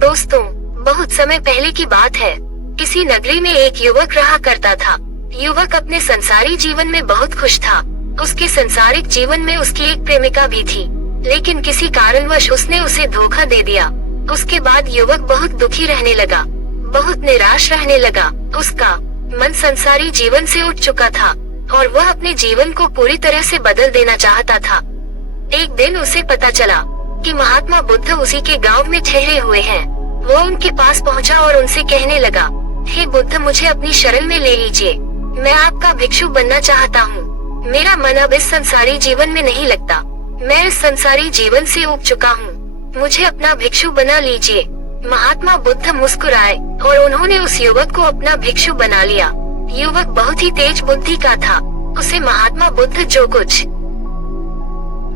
दोस्तों, बहुत समय पहले की बात है। किसी नगरी में एक युवक रहा करता था। युवक अपने संसारी जीवन में बहुत खुश था। उसके संसारिक जीवन में उसकी एक प्रेमिका भी थी, लेकिन किसी कारणवश उसने उसे धोखा दे दिया। उसके बाद युवक बहुत दुखी रहने लगा, बहुत निराश रहने लगा। उसका मन संसारी जीवन से उठ चुका था और वह अपने जीवन को पूरी तरह से बदल देना चाहता था। एक दिन उसे पता चला कि महात्मा बुद्ध उसी के गांव में ठहरे हुए हैं। वो उनके पास पहुंचा और उनसे कहने लगा, हे बुद्ध, मुझे अपनी शरण में ले लीजिए। मैं आपका भिक्षु बनना चाहता हूँ। मेरा मन अब इस संसारी जीवन में नहीं लगता। मैं इस संसारी जीवन से ऊब चुका हूँ। मुझे अपना भिक्षु बना लीजिए। महात्मा बुद्ध मुस्कुराए और उन्होंने उस युवक को अपना भिक्षु बना लिया। युवक बहुत ही तेज बुद्धि का था। उसे महात्मा बुद्ध जो कुछ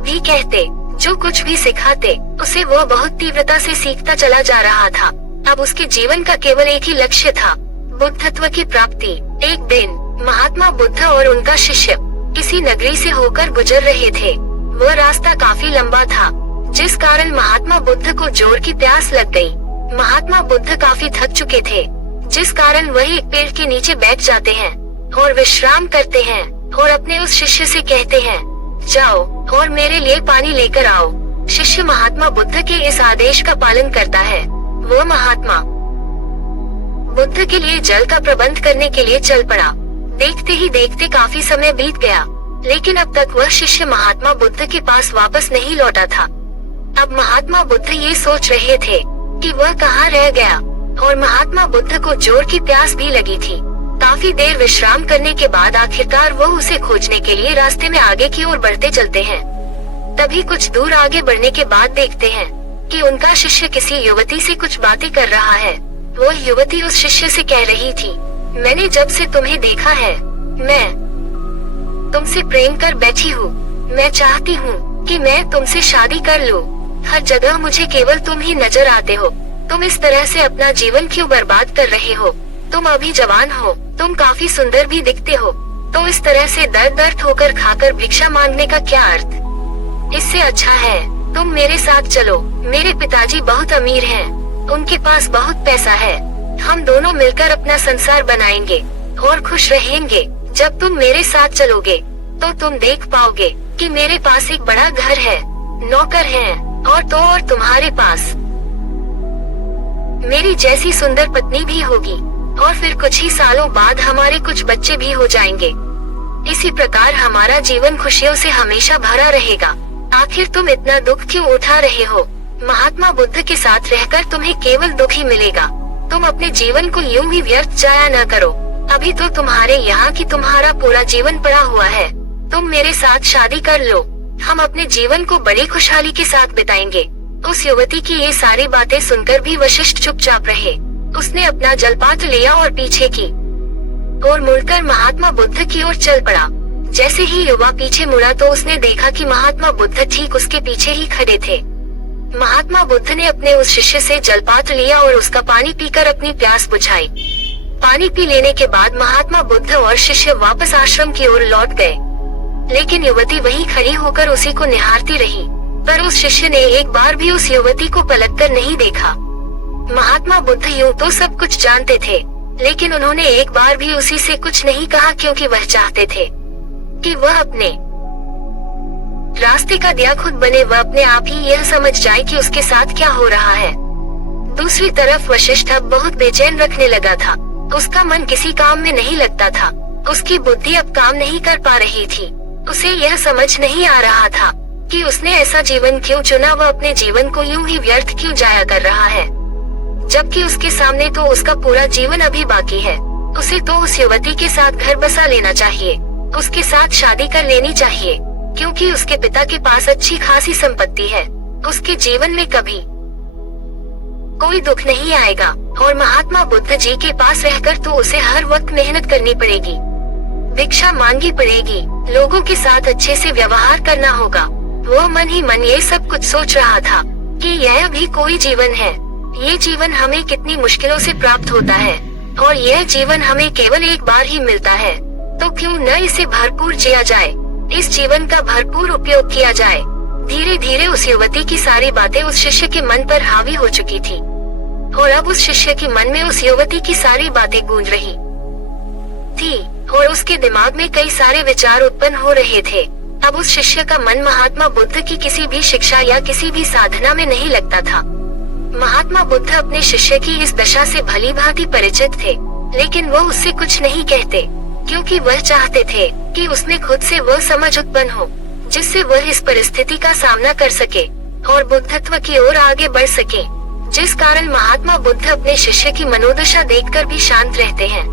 भी कहते, जो कुछ भी सिखाते, उसे वह बहुत तीव्रता से सीखता चला जा रहा था। अब उसके जीवन का केवल एक ही लक्ष्य था, बुद्धत्व की प्राप्ति। एक दिन महात्मा बुद्ध और उनका शिष्य किसी नगरी से होकर गुजर रहे थे। वह रास्ता काफी लंबा था, जिस कारण महात्मा बुद्ध को जोर की प्यास लग गई। महात्मा बुद्ध काफी थक चुके थे, जिस कारण वह एक पेड़ के नीचे बैठ जाते हैं और विश्राम करते हैं और अपने उस शिष्य से कहते हैं, जाओ और मेरे लिए पानी लेकर आओ। शिष्य महात्मा बुद्ध के इस आदेश का पालन करता है। वो महात्मा बुद्ध के लिए जल का प्रबंध करने के लिए चल पड़ा। देखते ही देखते काफी समय बीत गया, लेकिन अब तक वह शिष्य महात्मा बुद्ध के पास वापस नहीं लौटा था। अब महात्मा बुद्ध ये सोच रहे थे कि वह कहाँ रह गया, और महात्मा बुद्ध को जोर की प्यास भी लगी थी। काफी देर विश्राम करने के बाद आखिरकार वो उसे खोजने के लिए रास्ते में आगे की ओर बढ़ते चलते हैं। तभी कुछ दूर आगे बढ़ने के बाद देखते हैं कि उनका शिष्य किसी युवती से कुछ बातें कर रहा है। वो युवती उस शिष्य से कह रही थी, मैंने जब से तुम्हें देखा है, मैं तुमसे प्रेम कर बैठी हूँ। मैं चाहती हूँ कि मैं तुमसे शादी कर लूँ। हर जगह मुझे केवल तुम ही नजर आते हो। तुम इस तरह से अपना जीवन क्यों बर्बाद कर रहे हो? तुम अभी जवान हो, तुम काफी सुंदर भी दिखते हो, तो इस तरह से दर दर ठोकर खाकर भिक्षा मांगने का क्या अर्थ? इससे अच्छा है तुम मेरे साथ चलो। मेरे पिताजी बहुत अमीर हैं, उनके पास बहुत पैसा है। हम दोनों मिलकर अपना संसार बनाएंगे और खुश रहेंगे। जब तुम मेरे साथ चलोगे तो तुम देख पाओगे कि मेरे पास एक बड़ा घर है, नौकर हैं, और तुम्हारे पास मेरी जैसी सुंदर पत्नी भी होगी, और फिर कुछ ही सालों बाद हमारे कुछ बच्चे भी हो जाएंगे। इसी प्रकार हमारा जीवन खुशियों से हमेशा भरा रहेगा। आखिर तुम इतना दुख क्यों उठा रहे हो? महात्मा बुद्ध के साथ रहकर तुम्हें केवल दुख ही मिलेगा। तुम अपने जीवन को यूं ही व्यर्थ जाया न करो। अभी तो तुम्हारे यहाँ की तुम्हारा पूरा जीवन पड़ा हुआ है। तुम मेरे साथ शादी कर लो, हम अपने जीवन को बड़ी खुशहाली के साथ बिताएंगे। उस युवती की ये सारी बातें सुनकर भी वशिष्ठ चुपचाप रहे। उसने अपना जलपात्र लिया और पीछे की और मुड़कर महात्मा बुद्ध की ओर चल पड़ा। जैसे ही युवा पीछे मुड़ा तो उसने देखा कि महात्मा बुद्ध ठीक उसके पीछे ही खड़े थे। महात्मा बुद्ध ने अपने उस शिष्य से जलपात्र लिया और उसका पानी पीकर अपनी प्यास बुझाई। पानी पी लेने के बाद महात्मा बुद्ध और शिष्य वापस आश्रम की ओर लौट गए, लेकिन युवती वहीं खड़ी होकर उसी को निहारती रही। पर उस शिष्य ने एक बार भी उस युवती को पलटकर नहीं देखा। महात्मा बुद्ध यूं तो सब कुछ जानते थे, लेकिन उन्होंने एक बार भी उसी से कुछ नहीं कहा, क्योंकि वह चाहते थे कि वह अपने रास्ते का दिया खुद बने। वह अपने आप ही यह समझ जाए कि उसके साथ क्या हो रहा है। दूसरी तरफ वशिष्ठ अब बहुत बेचैन रखने लगा था। उसका मन किसी काम में नहीं लगता था। उसकी बुद्धि अब काम नहीं कर पा रही थी। उसे यह समझ नहीं आ रहा था कि उसने ऐसा जीवन क्यों चुना। वह अपने जीवन को यूं ही व्यर्थ क्यों जाया कर रहा है, जबकि उसके सामने तो उसका पूरा जीवन अभी बाकी है। उसे तो उस युवती के साथ घर बसा लेना चाहिए, उसके साथ शादी कर लेनी चाहिए, क्योंकि उसके पिता के पास अच्छी खासी संपत्ति है। उसके जीवन में कभी कोई दुख नहीं आएगा, और महात्मा बुद्ध जी के पास रहकर तो उसे हर वक्त मेहनत करनी पड़ेगी, भिक्षा मांगनी पड़ेगी, लोगों के साथ अच्छे से व्यवहार करना होगा। वो मन ही मन ये सब कुछ सोच रहा था कि यह भी कोई जीवन है। ये जीवन हमें कितनी मुश्किलों से प्राप्त होता है, और यह जीवन हमें केवल एक बार ही मिलता है, तो क्यों न इसे भरपूर जिया जाए, इस जीवन का भरपूर उपयोग किया जाए। धीरे धीरे उस युवती की सारी बातें उस शिष्य के मन पर हावी हो चुकी थी। और अब उस शिष्य के मन में उस युवती की सारी बातें गूंज रही थी और उसके दिमाग में कई सारे विचार उत्पन्न हो रहे थे। अब उस शिष्य का मन महात्मा बुद्ध की किसी भी शिक्षा या किसी भी साधना में नहीं लगता था। महात्मा बुद्ध अपने शिष्य की इस दशा से भली भांति परिचित थे, लेकिन वो उससे कुछ नहीं कहते, क्योंकि वह चाहते थे कि उसमें खुद से वह समझ उत्पन्न हो जिससे वह इस परिस्थिति का सामना कर सके और बुद्धत्व की ओर आगे बढ़ सके। जिस कारण महात्मा बुद्ध अपने शिष्य की मनोदशा देखकर भी शांत रहते हैं।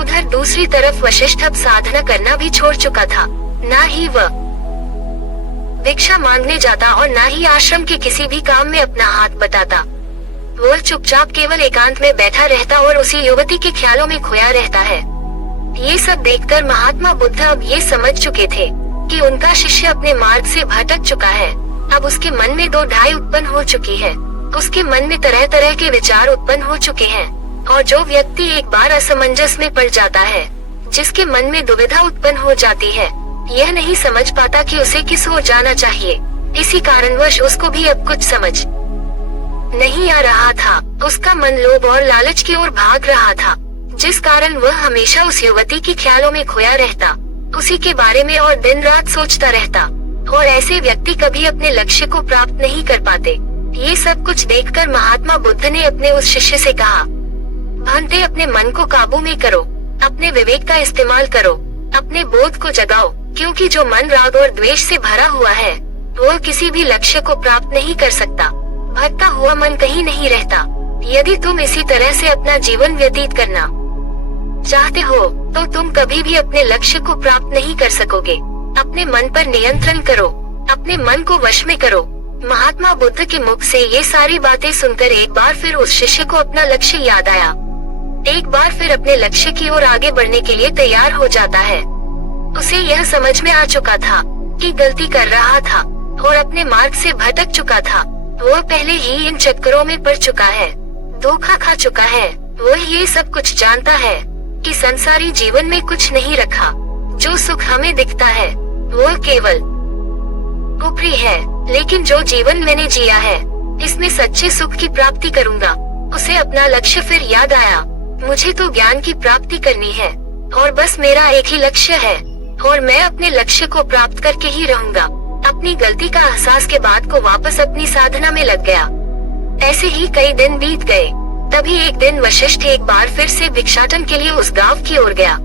उधर दूसरी तरफ वशिष्ठ अब साधना करना भी छोड़ चुका था। ना ही वह भिक्षा मांगने जाता और ना ही आश्रम के किसी भी काम में अपना हाथ बटाता। वह चुपचाप केवल एकांत में बैठा रहता और उसी युवती के ख्यालों में खोया रहता है। ये सब देखकर महात्मा बुद्ध अब ये समझ चुके थे कि उनका शिष्य अपने मार्ग से भटक चुका है। अब उसके मन में दो ढाई उत्पन्न हो चुकी है। उसके मन में तरह तरह के विचार उत्पन्न हो चुके हैं और जो व्यक्ति एक बार असमंजस में पड़ जाता है, जिसके मन में दुविधा उत्पन्न हो जाती है, यह नहीं समझ पाता कि उसे किस ओर जाना चाहिए। इसी कारणवश उसको भी अब कुछ समझ नहीं आ रहा था। उसका मन लोभ और लालच की ओर भाग रहा था, जिस कारण वह हमेशा उस युवती के ख्यालों में खोया रहता, उसी के बारे में और दिन रात सोचता रहता। और ऐसे व्यक्ति कभी अपने लक्ष्य को प्राप्त नहीं कर पाते। ये सब कुछ देखकर महात्मा बुद्ध ने अपने उस शिष्य से कहा, भांते अपने मन को काबू में करो, अपने विवेक का इस्तेमाल करो, अपने बोध को जगाओ, क्योंकि जो मन राग और द्वेष से भरा हुआ है वह किसी भी लक्ष्य को प्राप्त नहीं कर सकता। भटका हुआ मन कहीं नहीं रहता। यदि तुम इसी तरह से अपना जीवन व्यतीत करना चाहते हो तो तुम कभी भी अपने लक्ष्य को प्राप्त नहीं कर सकोगे। अपने मन पर नियंत्रण करो, अपने मन को वश में करो। महात्मा बुद्ध के मुख से ये सारी बातें सुनकर एक बार फिर उस शिष्य को अपना लक्ष्य याद आया। एक बार फिर अपने लक्ष्य की ओर आगे बढ़ने के लिए तैयार हो जाता है। उसे यह समझ में आ चुका था कि गलती कर रहा था और अपने मार्ग से भटक चुका था। वह पहले ही इन चक्करों में पड़ चुका है, धोखा खा चुका है। वह ये सब कुछ जानता है कि संसारी जीवन में कुछ नहीं रखा। जो सुख हमें दिखता है वह केवल ऊपरी है, लेकिन जो जीवन मैंने जिया है इसमें सच्चे सुख की प्राप्ति करूंगा। उसे अपना लक्ष्य फिर याद आया। मुझे तो ज्ञान की प्राप्ति करनी है और बस मेरा एक ही लक्ष्य है और मैं अपने लक्ष्य को प्राप्त करके ही रहूंगा। अपनी गलती का एहसास के बाद को वापस अपनी साधना में लग गया। ऐसे ही कई दिन बीत गए। तभी एक दिन वशिष्ठ एक बार फिर से भिक्षाटन के लिए उस गांव की ओर गया।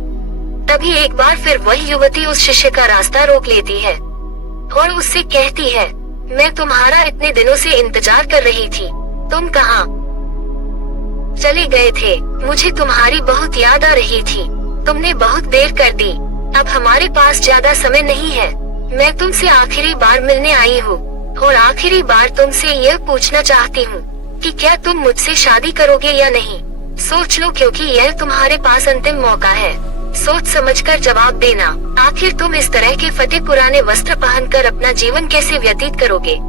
तभी एक बार फिर वही युवती उस शिष्य का रास्ता रोक लेती है और उससे कहती है, मैं तुम्हारा इतने दिनों से इंतजार कर रही थी, तुम कहाँ चले गए थे? मुझे तुम्हारी बहुत याद आ रही थी। तुमने बहुत देर कर दी। अब हमारे पास ज्यादा समय नहीं है। मैं तुमसे आखिरी बार मिलने आई हूँ और आखिरी बार तुमसे यह पूछना चाहती हूँ कि क्या तुम मुझसे शादी करोगे या नहीं। सोच लो, क्योंकि यह तुम्हारे पास अंतिम मौका है। सोच समझकर जवाब देना। आखिर तुम इस तरह के फटे पुराने वस्त्र पहनकर अपना जीवन कैसे व्यतीत करोगे?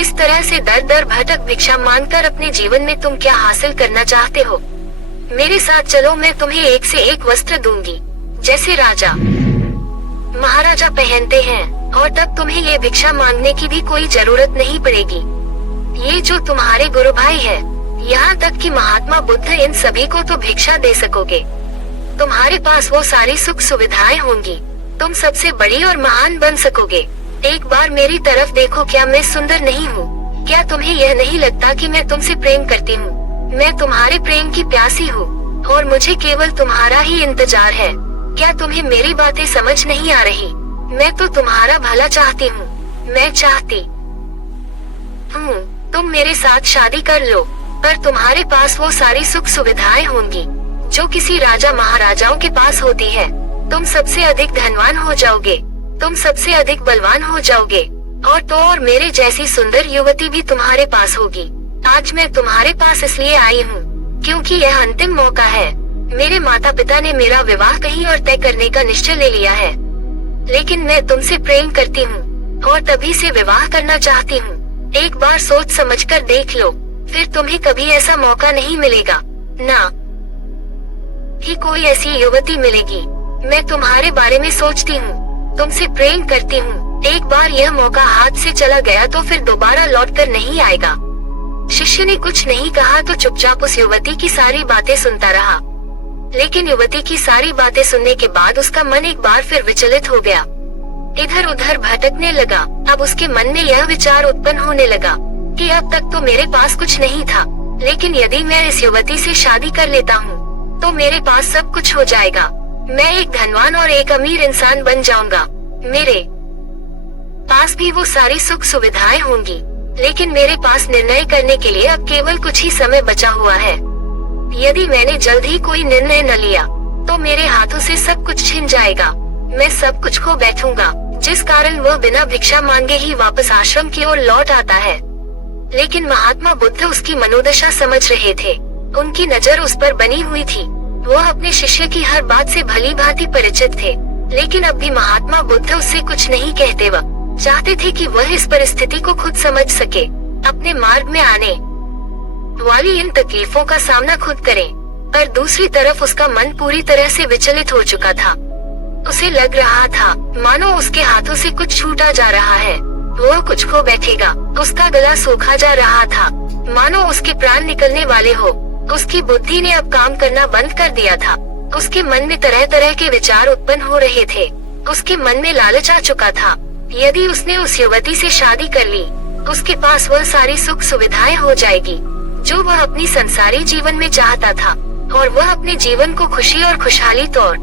इस तरह से दर दर भटक भिक्षा मांगकर अपने जीवन में तुम क्या हासिल करना चाहते हो? मेरे साथ चलो, मैं तुम्हें एक से एक वस्त्र दूंगी जैसे राजा महाराजा पहनते हैं, और तब तुम्हें ये भिक्षा मांगने की भी कोई जरूरत नहीं पड़ेगी। ये जो तुम्हारे गुरु भाई है, यहाँ तक कि महात्मा बुद्ध, इन सभी को तो भिक्षा दे सकोगे। तुम्हारे पास वो सारी सुख सुविधाएं होंगी। तुम सबसे बड़ी और महान बन सकोगे। एक बार मेरी तरफ देखो, क्या मैं सुंदर नहीं हूँ? क्या तुम्हें यह नहीं लगता कि मैं तुमसे प्रेम करती हूँ? मैं तुम्हारे प्रेम की प्यासी हूँ और मुझे केवल तुम्हारा ही इंतजार है। क्या तुम्हें मेरी बातें समझ नहीं आ रही? मैं तो तुम्हारा भला चाहती हूँ। मैं चाहती हूँ तुम मेरे साथ शादी कर लो, पर तुम्हारे पास वो सारी सुख सुविधाएं होंगी जो किसी राजा महाराजाओं के पास होती है। तुम सबसे अधिक धनवान हो जाओगे, तुम सबसे अधिक बलवान हो जाओगे, और तो और मेरे जैसी सुंदर युवती भी तुम्हारे पास होगी। आज मैं तुम्हारे पास इसलिए आई हूँ क्योंकि यह अंतिम मौका है। मेरे माता पिता ने मेरा विवाह कहीं और तय करने का निश्चय ले लिया है, लेकिन मैं तुमसे प्रेम करती हूँ और तभी से विवाह करना चाहती हूँ। एक बार सोच समझकर देख लो, फिर तुम्हें कभी ऐसा मौका नहीं मिलेगा, ना ही कोई ऐसी युवती मिलेगी। मैं तुम्हारे बारे में सोचती हूँ, तुमसे प्रेम करती हूँ। एक बार यह मौका हाथ से चला गया तो फिर दोबारा लौट कर नहीं आएगा। शिष्य ने कुछ नहीं कहा तो चुपचाप उस युवती की सारी बातें सुनता रहा। लेकिन युवती की सारी बातें सुनने के बाद उसका मन एक बार फिर विचलित हो गया, इधर उधर भटकने लगा। अब उसके मन में यह विचार उत्पन्न होने लगा कि अब तक तो मेरे पास कुछ नहीं था, लेकिन यदि मैं इस युवती से शादी कर लेता हूँ तो मेरे पास सब कुछ हो जाएगा। मैं एक धनवान और एक अमीर इंसान बन जाऊंगा। मेरे पास भी वो सारी सुख सुविधाएं होंगी, लेकिन मेरे पास निर्णय करने के लिए अब केवल कुछ ही समय बचा हुआ है। यदि मैंने जल्द ही कोई निर्णय न लिया तो मेरे हाथों से सब कुछ छिन जाएगा। मैं सब कुछ खो बैठूंगा, जिस कारण वह बिना भिक्षा मांगे ही वापस आश्रम की ओर लौट आता है। लेकिन महात्मा बुद्ध उसकी मनोदशा समझ रहे थे। उनकी नजर उस पर बनी हुई थी। वह अपने शिष्य की हर बात से भली भांति परिचित थे, लेकिन अब भी महात्मा बुद्ध उससे कुछ नहीं कहते। वह चाहते थे कि वह इस परिस्थिति को खुद समझ सके, अपने मार्ग में आने वाली इन तकलीफों का सामना खुद करे। पर दूसरी तरफ उसका मन पूरी तरह से विचलित हो चुका था। उसे लग रहा था मानो उसके हाथों से कुछ छूटा जा रहा है। वह कुछ खो बैठेगा। उसका गला सूखा जा रहा था, मानो उसके प्राण निकलने वाले हो। उसकी बुद्धि ने अब काम करना बंद कर दिया था। उसके मन में तरह तरह के विचार उत्पन्न हो रहे थे। उसके मन में लालच आ चुका था। यदि उसने उस युवती से शादी कर ली, उसके पास वह सारी सुख सुविधाएं हो जाएगी जो वह अपनी संसारी जीवन में चाहता था, और वह अपने जीवन को खुशी और खुशहाली तौर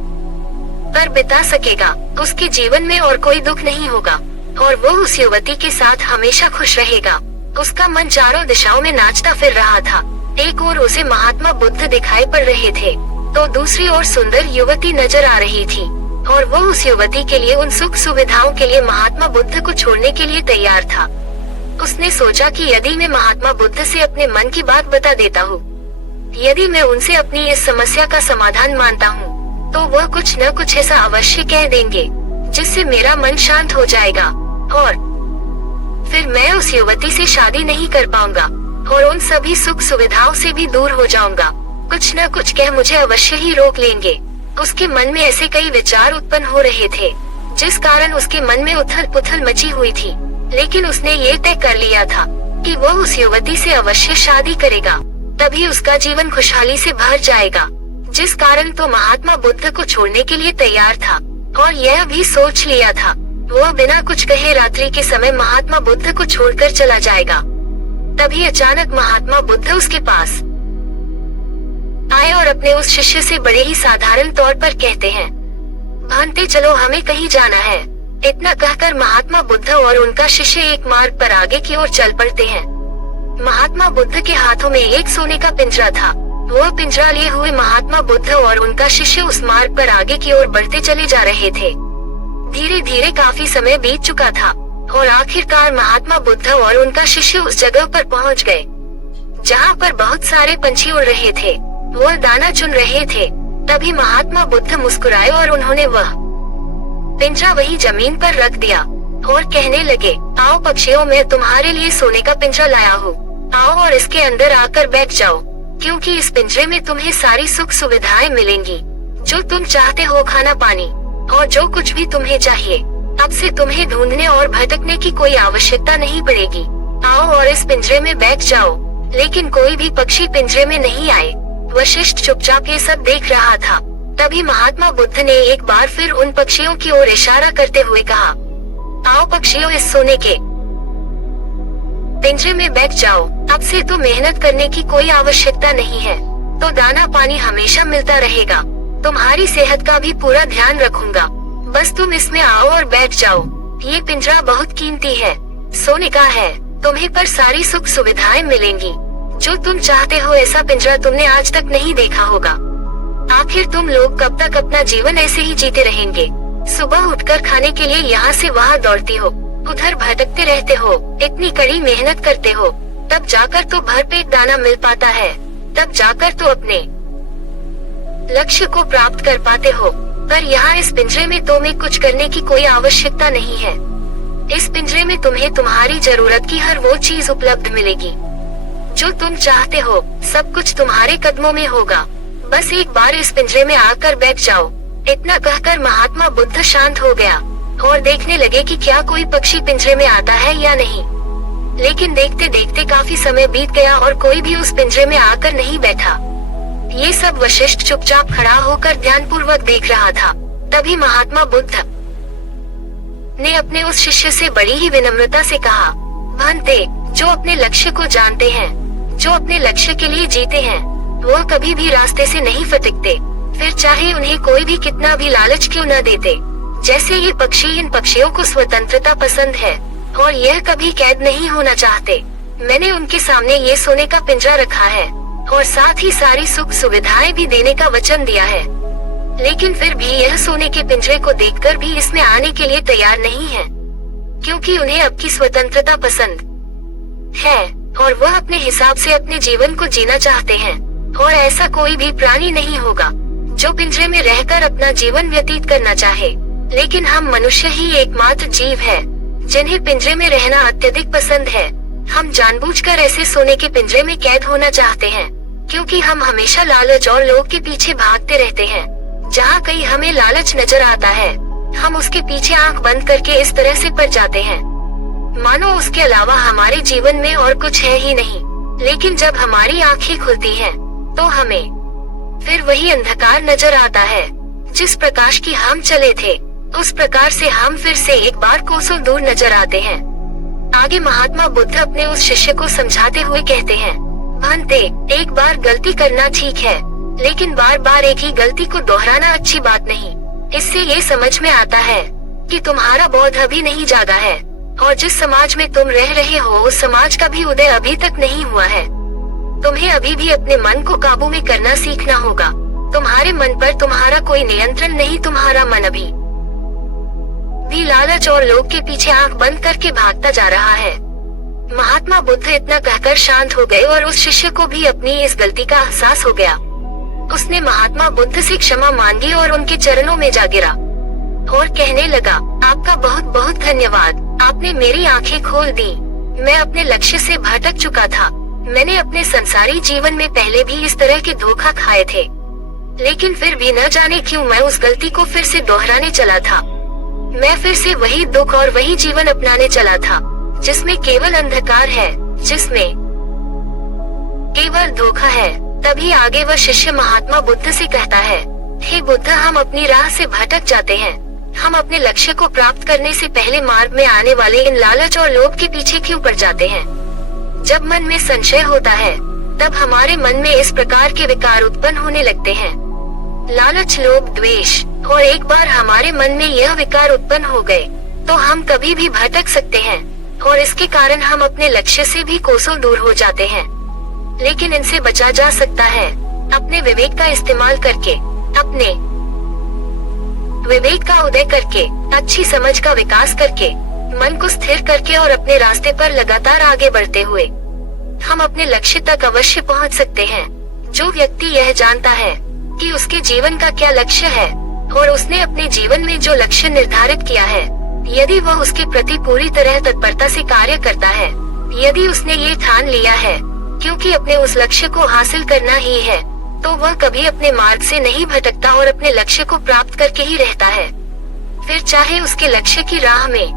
पर बिता सकेगा। उसके जीवन में और कोई दुख नहीं होगा और वह उस युवती के साथ हमेशा खुश रहेगा। उसका मन चारों दिशाओं में नाचता फिर रहा था। एक ओर उसे महात्मा बुद्ध दिखाई पड़ रहे थे, तो दूसरी ओर सुंदर युवती नजर आ रही थी, और वह उस युवती के लिए, उन सुख सुविधाओं के लिए महात्मा बुद्ध को छोड़ने के लिए तैयार था। उसने सोचा कि यदि मैं महात्मा बुद्ध से अपने मन की बात बता देता हूँ, यदि मैं उनसे अपनी इस समस्या का समाधान मानता हूँ, तो वह कुछ न कुछ ऐसा अवश्य कह देंगे जिससे मेरा मन शांत हो जाएगा, और फिर मैं उस युवती से शादी नहीं कर पाऊंगा और उन सभी सुख सुविधाओं से भी दूर हो जाऊंगा। कुछ न कुछ कह मुझे अवश्य ही रोक लेंगे। उसके मन में ऐसे कई विचार उत्पन्न हो रहे थे, जिस कारण उसके मन में उथल पुथल मची हुई थी। लेकिन उसने ये तय कर लिया था कि वह उस युवती से अवश्य शादी करेगा, तभी उसका जीवन खुशहाली से भर जाएगा। जिस कारण तो महात्मा बुद्ध को छोड़ने के लिए तैयार था, और यह भी सोच लिया था वह बिना कुछ कहे रात्रि के समय महात्मा बुद्ध को छोड़कर चला जाएगा। तभी अचानक महात्मा बुद्ध उसके पास आए और अपने उस शिष्य से बड़े ही साधारण तौर पर कहते हैं, भानते चलो, हमें कहीं जाना है। इतना कहकर महात्मा बुद्ध और उनका शिष्य एक मार्ग पर आगे की ओर चल पड़ते हैं। महात्मा बुद्ध के हाथों में एक सोने का पिंजरा था। वह पिंजरा लिए हुए महात्मा बुद्ध और उनका शिष्य उस मार्ग पर आगे की ओर बढ़ते चले जा रहे थे। धीरे धीरे काफी समय बीत चुका था और आखिरकार महात्मा बुद्ध और उनका शिष्य उस जगह पर पहुंच गए जहां पर बहुत सारे पंछी उड़ रहे थे। वह दाना चुन रहे थे। तभी महात्मा बुद्ध मुस्कुराए और उन्होंने वह पिंजरा वही जमीन पर रख दिया और कहने लगे, आओ पक्षियों, मैं तुम्हारे लिए सोने का पिंजरा लाया हूँ। आओ और इसके अंदर आकर बैठ जाओ, क्योंकि इस पिंजरे में तुम्हें सारी सुख सुविधाएं मिलेंगी जो तुम चाहते हो, खाना पानी और जो कुछ भी तुम्हें चाहिए। अब से तुम्हें ढूंढने और भटकने की कोई आवश्यकता नहीं पड़ेगी। आओ और इस पिंजरे में बैठ जाओ। लेकिन कोई भी पक्षी पिंजरे में नहीं आए। वशिष्ठ चुपचाप ये सब देख रहा था। तभी महात्मा बुद्ध ने एक बार फिर उन पक्षियों की ओर इशारा करते हुए कहा, आओ पक्षियों, इस सोने के पिंजरे में बैठ जाओ। अब से तो मेहनत करने की कोई आवश्यकता नहीं है, तो दाना पानी हमेशा मिलता रहेगा। तुम्हारी सेहत का भी पूरा ध्यान रखूंगा। बस तुम इसमें आओ और बैठ जाओ। ये पिंजरा बहुत कीमती है, सोने का है। तुम्हें पर सारी सुख सुविधाएं मिलेंगी जो तुम चाहते हो। ऐसा पिंजरा तुमने आज तक नहीं देखा होगा। आखिर तुम लोग कब तक अपना जीवन ऐसे ही जीते रहेंगे? सुबह उठकर खाने के लिए यहाँ से वहाँ दौड़ती हो, उधर भटकते रहते हो, इतनी कड़ी मेहनत करते हो, तब जाकर तो भरपेट दाना मिल पाता है, तब जाकर तो अपने लक्ष्य को प्राप्त कर पाते हो। पर यहाँ इस पिंजरे में तुम्हें कुछ करने की कोई आवश्यकता नहीं है। इस पिंजरे में तुम्हें तुम्हारी जरूरत की हर वो चीज उपलब्ध मिलेगी जो तुम चाहते हो। सब कुछ तुम्हारे कदमों में होगा। बस एक बार इस पिंजरे में आकर बैठ जाओ। इतना कहकर महात्मा बुद्ध शांत हो गया और देखने लगे कि क्या कोई पक्षी पिंजरे में आता है या नहीं। लेकिन देखते देखते काफी समय बीत गया और कोई भी उस पिंजरे में आकर नहीं बैठा। ये सब वशिष्ठ चुपचाप खड़ा होकर ध्यानपूर्वक देख रहा था। तभी महात्मा बुद्ध ने अपने उस शिष्य से बड़ी ही विनम्रता से कहा, भंते, जो अपने लक्ष्य को जानते हैं, जो अपने लक्ष्य के लिए जीते हैं, वो कभी भी रास्ते से नहीं फटकते, फिर चाहे उन्हें कोई भी कितना भी लालच क्यों न देते। जैसे ये पक्षी, इन पक्षियों को स्वतंत्रता पसंद है और यह कभी कैद नहीं होना चाहते। मैंने उनके सामने ये सोने का पिंजरा रखा है और साथ ही सारी सुख सुविधाएं भी देने का वचन दिया है, लेकिन फिर भी यह सोने के पिंजरे को देखकर भी इसमें आने के लिए तैयार नहीं है, क्योंकि उन्हें अब की स्वतंत्रता पसंद है और वह अपने हिसाब से अपने जीवन को जीना चाहते हैं। और ऐसा कोई भी प्राणी नहीं होगा जो पिंजरे में रहकर अपना जीवन व्यतीत करना चाहे, लेकिन हम मनुष्य ही एकमात्र जीव है जिन्हें पिंजरे में रहना अत्यधिक पसंद है। हम जानबूझकर ऐसे सोने के पिंजरे में कैद होना चाहते हैं, क्योंकि हम हमेशा लालच और लोभ के पीछे भागते रहते हैं। जहाँ कहीं हमें लालच नजर आता है, हम उसके पीछे आंख बंद करके इस तरह से पड़ जाते हैं मानो उसके अलावा हमारे जीवन में और कुछ है ही नहीं। लेकिन जब हमारी आंखें खुलती हैं, तो हमें फिर वही अंधकार नजर आता है। जिस प्रकाश की हम चले थे, उस प्रकार से हम फिर से एक बार कोसों दूर नजर आते हैं। आगे महात्मा बुद्ध अपने उस शिष्य को समझाते हुए कहते हैं, भंते, एक बार गलती करना ठीक है, लेकिन बार बार एक ही गलती को दोहराना अच्छी बात नहीं। इससे ये समझ में आता है कि तुम्हारा बोध अभी नहीं जागा है और जिस समाज में तुम रह रहे हो, उस समाज का भी उदय अभी तक नहीं हुआ है। तुम्हें अभी भी अपने मन को काबू में करना सीखना होगा। तुम्हारे मन पर तुम्हारा कोई नियंत्रण नहीं, तुम्हारा मन अभी भी लालच और लोभ के पीछे आंख बंद करके भागता जा रहा है। महात्मा बुद्ध इतना कहकर शांत हो गए और उस शिष्य को भी अपनी इस गलती का एहसास हो गया। उसने महात्मा बुद्ध से क्षमा मांगी और उनके चरणों में जा गिरा और कहने लगा, आपका बहुत बहुत धन्यवाद, आपने मेरी आंखें खोल दी। मैं अपने लक्ष्य से भटक चुका था। मैंने अपने संसारी जीवन में पहले भी इस तरह के धोखा खाए थे, लेकिन फिर भी न जाने क्यों मैं उस गलती को फिर से दोहराने चला था। मैं फिर से वही दुख और वही जीवन अपनाने चला था, जिसमें केवल अंधकार है, जिसमें केवल धोखा है। तभी आगे वह शिष्य महात्मा बुद्ध से कहता है, हे बुद्ध, हम अपनी राह से भटक जाते हैं। हम अपने लक्ष्य को प्राप्त करने से पहले मार्ग में आने वाले इन लालच और लोभ के पीछे क्यों पड़ जाते हैं? जब मन में संशय होता है, तब हमारे मन में इस प्रकार के विकार उत्पन्न होने लगते हैं, लालच, लोभ, द्वेष। और एक बार हमारे मन में यह विकार उत्पन्न हो गए, तो हम कभी भी भटक सकते हैं और इसके कारण हम अपने लक्ष्य से भी कोसों दूर हो जाते हैं। लेकिन इनसे बचा जा सकता है अपने विवेक का इस्तेमाल करके, अपने विवेक का उदय करके, अच्छी समझ का विकास करके, मन को स्थिर करके और अपने रास्ते पर लगातार आगे बढ़ते हुए हम अपने लक्ष्य तक अवश्य पहुंच सकते हैं। जो व्यक्ति यह जानता है कि उसके जीवन का क्या लक्ष्य है और उसने अपने जीवन में जो लक्ष्य निर्धारित किया है, यदि वह उसके प्रति पूरी तरह तत्परता से कार्य करता है, यदि उसने ये ठान लिया है क्योंकि अपने उस लक्ष्य को हासिल करना ही है, तो वह कभी अपने मार्ग से नहीं भटकता और अपने लक्ष्य को प्राप्त करके ही रहता है। फिर चाहे उसके लक्ष्य की राह में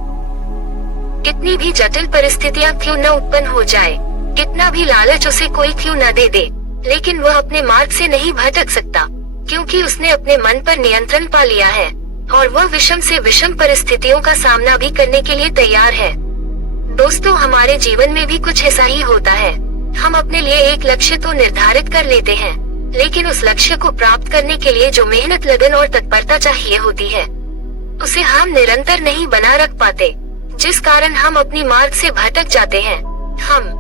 कितनी भी जटिल परिस्थितियां क्यों न उत्पन्न हो जाए, कितना भी लालच उसे कोई क्यों न दे दे, लेकिन वह अपने मार्ग से नहीं भटक सकता, क्योंकि उसने अपने मन पर नियंत्रण पा लिया है और वह विषम से विषम परिस्थितियों का सामना भी करने के लिए तैयार है। दोस्तों, हमारे जीवन में भी कुछ ऐसा ही होता है। हम अपने लिए एक लक्ष्य तो निर्धारित कर लेते हैं, लेकिन उस लक्ष्य को प्राप्त करने के लिए जो मेहनत, लगन और तत्परता चाहिए होती है, उसे हम निरंतर नहीं बना रख पाते, जिस कारण हम अपनी मार्ग से भटक जाते हैं। हम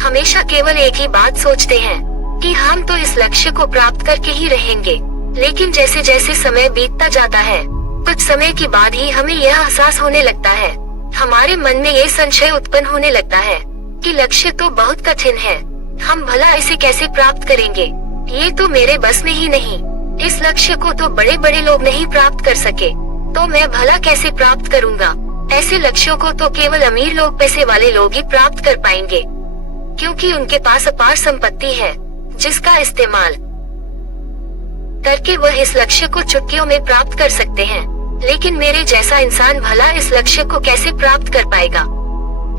हमेशा केवल एक ही बात सोचते हैं कि हम तो इस लक्ष्य को प्राप्त करके ही रहेंगे, लेकिन जैसे जैसे समय बीतता जाता है, कुछ समय के बाद ही हमें यह एहसास होने लगता है, हमारे मन में ये संशय उत्पन्न होने लगता है कि लक्ष्य तो बहुत कठिन है, हम भला इसे कैसे प्राप्त करेंगे, ये तो मेरे बस में ही नहीं, इस लक्ष्य को तो बड़े बड़े लोग नहीं प्राप्त कर सके, तो मैं भला कैसे प्राप्त करूँगा। ऐसे लक्ष्यों को तो केवल अमीर लोग, पैसे वाले लोग ही प्राप्त कर पाएंगे, क्योंकि उनके पास अपार संपत्ति है, जिसका इस्तेमाल करके वह इस लक्ष्य को चुटकियों में प्राप्त कर सकते हैं। लेकिन मेरे जैसा इंसान भला इस लक्ष्य को कैसे प्राप्त कर पाएगा?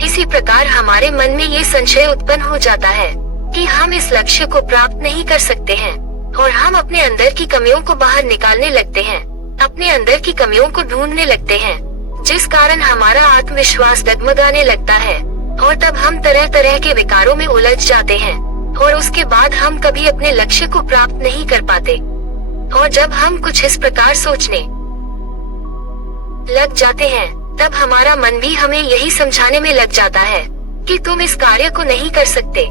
इसी प्रकार हमारे मन में ये संशय उत्पन्न हो जाता है कि हम इस लक्ष्य को प्राप्त नहीं कर सकते हैं और हम अपने अंदर की कमियों को बाहर निकालने लगते हैं, अपने अंदर की कमियों को ढूंढने लगते हैं, जिस कारण हमारा आत्मविश्वास डगमगाने लगता है और तब हम तरह तरह के विकारों में उलझ जाते हैं और उसके बाद हम कभी अपने लक्ष्य को प्राप्त नहीं कर पाते। और जब हम कुछ इस प्रकार सोचने लग जाते हैं तब हमारा मन भी हमें यही समझाने में लग जाता है कि तुम इस कार्य को नहीं कर सकते,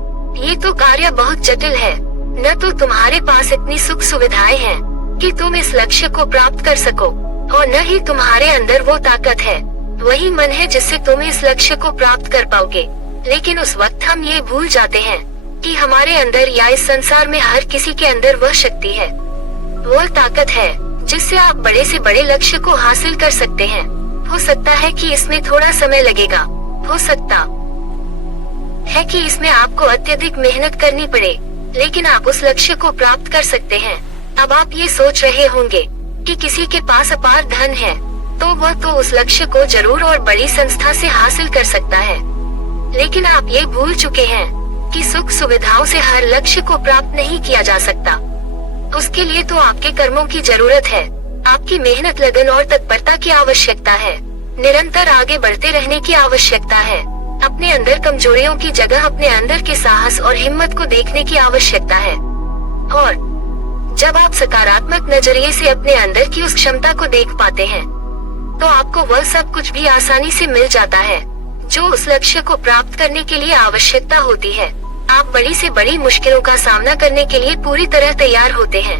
ये तो कार्य बहुत जटिल है, न तो तुम्हारे पास इतनी सुख सुविधाएं हैं कि तुम इस लक्ष्य को प्राप्त कर सको और न ही तुम्हारे अंदर वो ताकत है, वही मन है जिससे तुम इस लक्ष्य को प्राप्त कर पाओगे। लेकिन उस वक्त हम ये भूल जाते हैं कि हमारे अंदर या इस संसार में हर किसी के अंदर वह शक्ति है, वह ताकत है जिससे आप बड़े से बड़े लक्ष्य को हासिल कर सकते हैं। हो सकता है कि इसमें थोड़ा समय लगेगा, हो सकता है कि इसमें आपको अत्यधिक मेहनत करनी पड़े, लेकिन आप उस लक्ष्य को प्राप्त कर सकते हैं। अब आप ये सोच रहे होंगे कि किसी के पास अपार धन है तो वह तो उस लक्ष्य को जरूर और बड़ी संस्था से हासिल कर सकता है, लेकिन आप ये भूल चुके हैं कि सुख सुविधाओं से हर लक्ष्य को प्राप्त नहीं किया जा सकता। उसके लिए तो आपके कर्मों की जरूरत है, आपकी मेहनत, लगन और तत्परता की आवश्यकता है, निरंतर आगे बढ़ते रहने की आवश्यकता है, अपने अंदर कमजोरियों की जगह अपने अंदर के साहस और हिम्मत को देखने की आवश्यकता है। और जब आप सकारात्मक नजरिए से अपने अंदर की उस क्षमता को देख पाते हैं तो आपको वह सब कुछ भी आसानी से मिल जाता है जो उस लक्ष्य को प्राप्त करने के लिए आवश्यकता होती है। आप बड़ी से बड़ी मुश्किलों का सामना करने के लिए पूरी तरह तैयार होते हैं,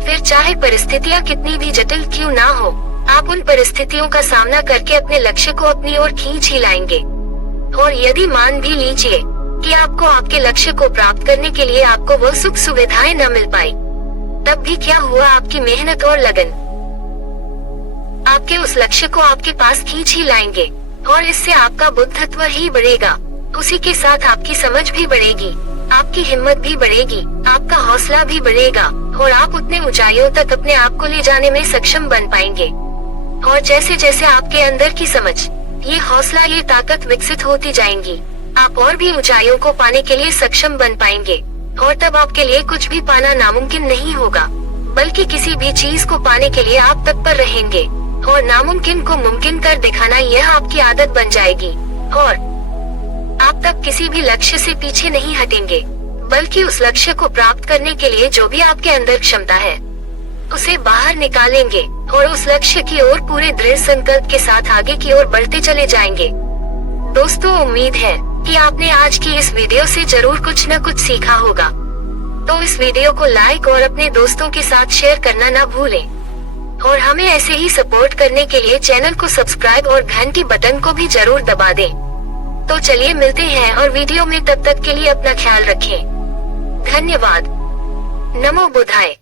फिर चाहे परिस्थितियाँ कितनी भी जटिल क्यों ना हो, आप उन परिस्थितियों का सामना करके अपने लक्ष्य को अपनी ओर खींच ही लाएंगे। और यदि मान भी लीजिए कि आपको आपके लक्ष्य को प्राप्त करने के लिए आपको वह सुख सुविधाएं न मिल पाई, तब भी क्या हुआ, आपकी मेहनत और लगन आपके उस लक्ष्य को आपके पास खींच ही लाएंगे और इससे आपका बुद्धत्व ही बढ़ेगा, उसी के साथ आपकी समझ भी बढ़ेगी, आपकी हिम्मत भी बढ़ेगी, आपका हौसला भी बढ़ेगा और आप उतने ऊंचाइयों तक अपने आप को ले जाने में सक्षम बन पाएंगे। और जैसे जैसे आपके अंदर की समझ, ये हौसला, ये ताकत विकसित होती जाएंगी, आप और भी ऊंचाइयों को पाने के लिए सक्षम बन पाएंगे और तब आपके लिए कुछ भी पाना नामुमकिन नहीं होगा, बल्कि किसी भी चीज को पाने के लिए आप तत्पर रहेंगे और नामुमकिन को मुमकिन कर दिखाना यह आपकी आदत बन जाएगी और आप तब किसी भी लक्ष्य से पीछे नहीं हटेंगे, बल्कि उस लक्ष्य को प्राप्त करने के लिए जो भी आपके अंदर क्षमता है उसे बाहर निकालेंगे और उस लक्ष्य की ओर पूरे दृढ़ संकल्प के साथ आगे की ओर बढ़ते चले जाएंगे। दोस्तों, उम्मीद है कि आपने आज की इस वीडियो से जरूर कुछ न कुछ सीखा होगा, तो इस वीडियो को लाइक और अपने दोस्तों के साथ शेयर करना न भूलें और हमें ऐसे ही सपोर्ट करने के लिए चैनल को सब्सक्राइब और घंटी बटन को भी जरूर दबा दें। तो चलिए मिलते हैं और वीडियो में, तब तक के लिए अपना ख्याल रखें। धन्यवाद। नमो बुद्धाय।